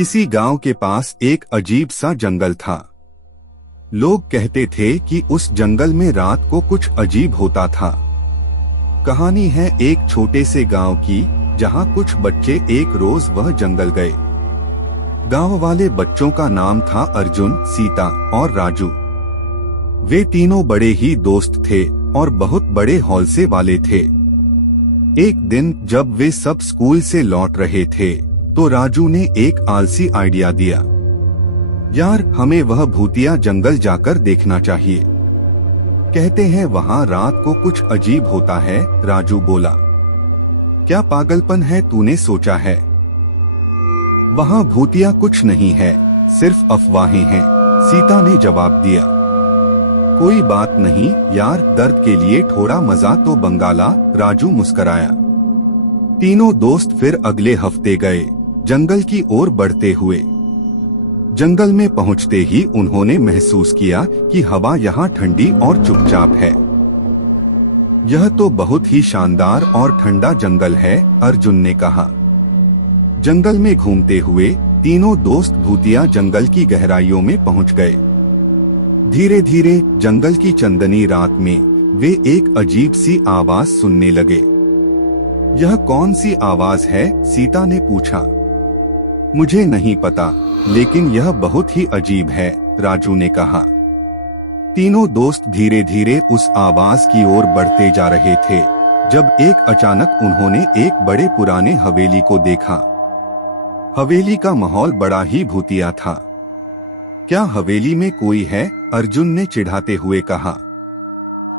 किसी गांव के पास एक अजीब सा जंगल था। लोग कहते थे कि उस जंगल में रात को कुछ अजीब होता था। कहानी है एक छोटे से गांव की, जहां कुछ बच्चे एक रोज वह जंगल गए। गांव वाले बच्चों का नाम था अर्जुन, सीता और राजू। वे तीनों बड़े ही दोस्त थे और बहुत बड़े हौसले वाले थे। एक दिन जब वे सब स्कूल से लौट रहे थे तो राजू ने एक आलसी आइडिया दिया। यार, हमें वह भूतिया जंगल जाकर देखना चाहिए। कहते हैं वहाँ रात को कुछ अजीब होता है, राजू बोला। क्या पागलपन है तूने सोचा है? वहाँ भूतिया कुछ नहीं है, सिर्फ अफवाहें हैं, सीता ने जवाब दिया। कोई बात नहीं यार, दर्द के लिए थोड़ा मजा तो बंगाला, राजू मुस्कराया। तीनों दोस्त फिर अगले हफ्ते गए, जंगल की ओर बढ़ते हुए। जंगल में पहुंचते ही उन्होंने महसूस किया कि हवा यहाँ ठंडी और चुपचाप है। यह तो बहुत ही शानदार और ठंडा जंगल है, अर्जुन ने कहा। जंगल में घूमते हुए तीनों दोस्त भूतिया जंगल की गहराइयों में पहुंच गए। धीरे धीरे जंगल की चंदनी रात में वे एक अजीब सी आवाज सुनने लगे। यह कौन सी आवाज है? सीता ने पूछा। मुझे नहीं पता, लेकिन यह बहुत ही अजीब है, राजू ने कहा। तीनों दोस्त धीरे धीरे उस आवाज की ओर बढ़ते जा रहे थे जब एक अचानक उन्होंने एक बड़े पुराने हवेली को देखा। हवेली का माहौल बड़ा ही भूतिया था। क्या हवेली में कोई है? अर्जुन ने चिढ़ाते हुए कहा।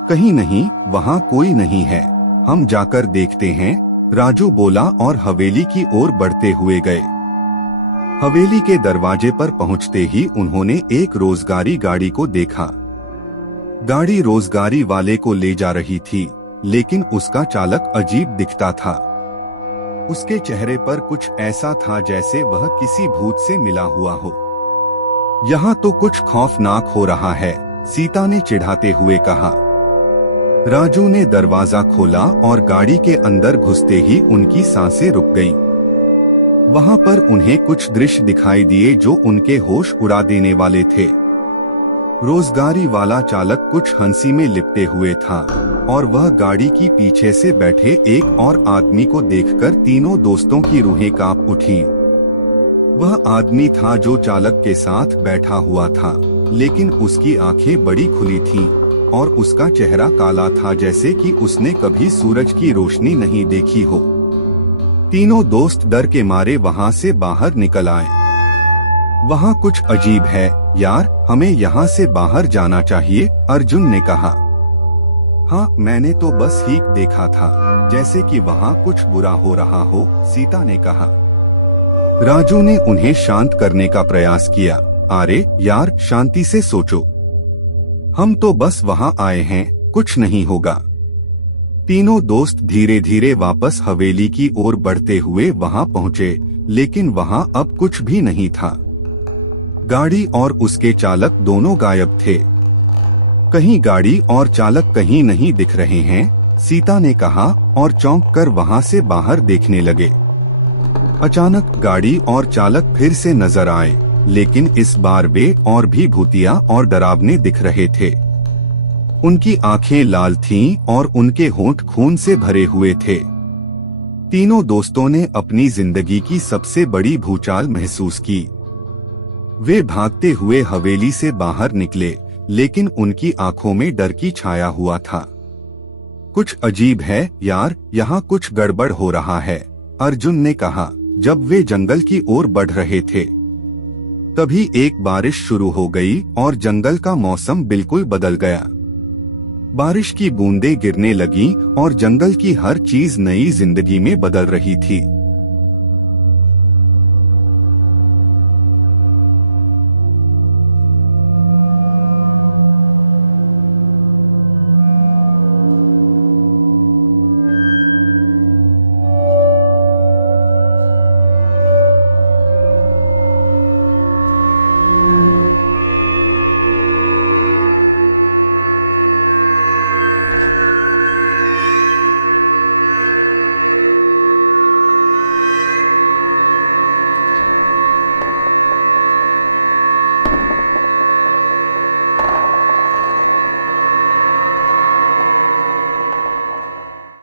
कहीं नहीं, वहाँ कोई नहीं है, हम जाकर देखते हैं, राजू बोला और हवेली की ओर बढ़ते हुए गए। हवेली के दरवाजे पर पहुंचते ही उन्होंने एक रोजगारी गाड़ी को देखा। गाड़ी रोजगारी वाले को ले जा रही थी, लेकिन उसका चालक अजीब दिखता था। उसके चेहरे पर कुछ ऐसा था जैसे वह किसी भूत से मिला हुआ हो। यहाँ तो कुछ खौफनाक हो रहा है, सीता ने चिढ़ाते हुए कहा। राजू ने दरवाजा खोला और गाड़ी के अंदर घुसते ही उनकी सांसें रुक गईं। वहाँ पर उन्हें कुछ दृश्य दिखाई दिए जो उनके होश उड़ा देने वाले थे। रोजगारी वाला चालक कुछ हंसी में लिपटे हुए था और वह गाड़ी की पीछे से बैठे एक और आदमी को देखकर तीनों दोस्तों की रूहें कांप उठीं। वह आदमी था जो चालक के साथ बैठा हुआ था, लेकिन उसकी आंखें बड़ी खुली थीं और उसका चेहरा काला था जैसे कि उसने कभी सूरज की रोशनी नहीं देखी हो। तीनों दोस्त डर के मारे वहाँ से बाहर निकल आए। वहाँ कुछ अजीब है यार, हमें यहाँ से बाहर जाना चाहिए, अर्जुन ने कहा। हाँ, मैंने तो बस ही देखा था, जैसे कि वहाँ कुछ बुरा हो रहा हो, सीता ने कहा। राजू ने उन्हें शांत करने का प्रयास किया। अरे यार, शांति से सोचो, हम तो बस वहाँ आए हैं, कुछ नहीं होगा। तीनों दोस्त धीरे धीरे वापस हवेली की ओर बढ़ते हुए वहां पहुंचे, लेकिन वहां अब कुछ भी नहीं था। गाड़ी और उसके चालक दोनों गायब थे। कहीं गाड़ी और चालक कहीं नहीं दिख रहे हैं, सीता ने कहा और चौंक कर वहां से बाहर देखने लगे। अचानक गाड़ी और चालक फिर से नजर आए, लेकिन इस बार वे और भी भूतिया और डरावने दिख रहे थे। उनकी आंखें लाल थीं और उनके होंठ खून से भरे हुए थे। तीनों दोस्तों ने अपनी जिंदगी की सबसे बड़ी भूचाल महसूस की। वे भागते हुए हवेली से बाहर निकले, लेकिन उनकी आंखों में डर की छाया हुआ था। कुछ अजीब है यार, यहाँ कुछ गड़बड़ हो रहा है, अर्जुन ने कहा जब वे जंगल की ओर बढ़ रहे थे। तभी एक बारिश शुरू हो गई और जंगल का मौसम बिल्कुल बदल गया। बारिश की बूंदें गिरने लगीं और जंगल की हर चीज नई जिंदगी में बदल रही थी।